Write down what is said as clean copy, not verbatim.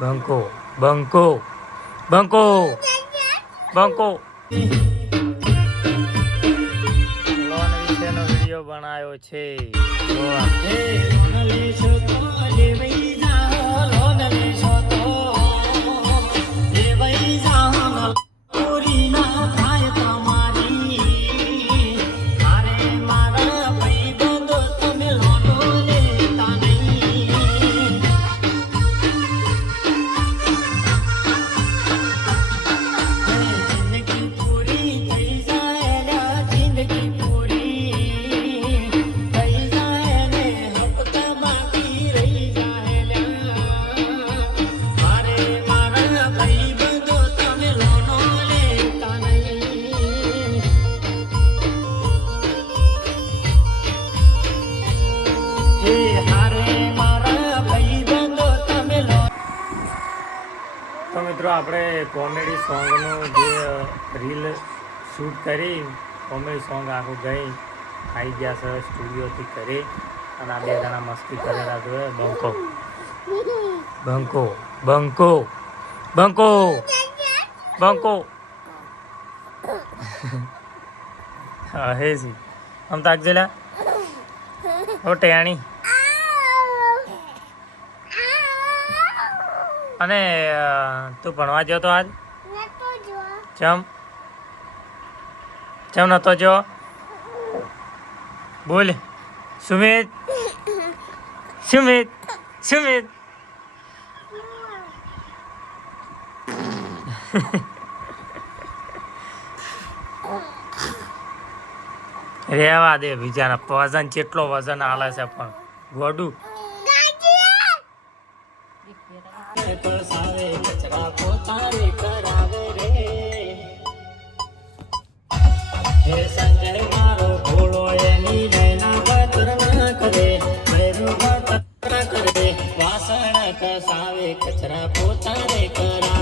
બંકો બંકો બંકો બંકો લોન વિશેનો વિડીયો બનાવ્યો છે તો મિત્રો આપણે કોમેડી સોંગનું જે રીલ શૂટ કરી કોમેડી સોંગ આખું ગઈ આવી ગયા છે સ્ટુડિયોથી કરી અને આ બે જણા મસ્તી કરેલા જોઈએ બંકો બંકો બંકો બંકો બંકો હા હે જી આમ તાકજેલા ઓ ટેણી અને તું ભણવા ગયો તો આજ ચમ ચમ નતો જો બોલ સુમિત સુમિત સુમિત રેવા દે બીજાના વજન કેટલો વજન આલે છે પણ ગોડું પરસાવે કચરા પોતાને કરાવે રે હે સંજય મારો ભોળો એની નૈના બતર ના કરે ભૈરું બતર ના કરે વાસણ કસાવે કચરા પોતાને કરાવે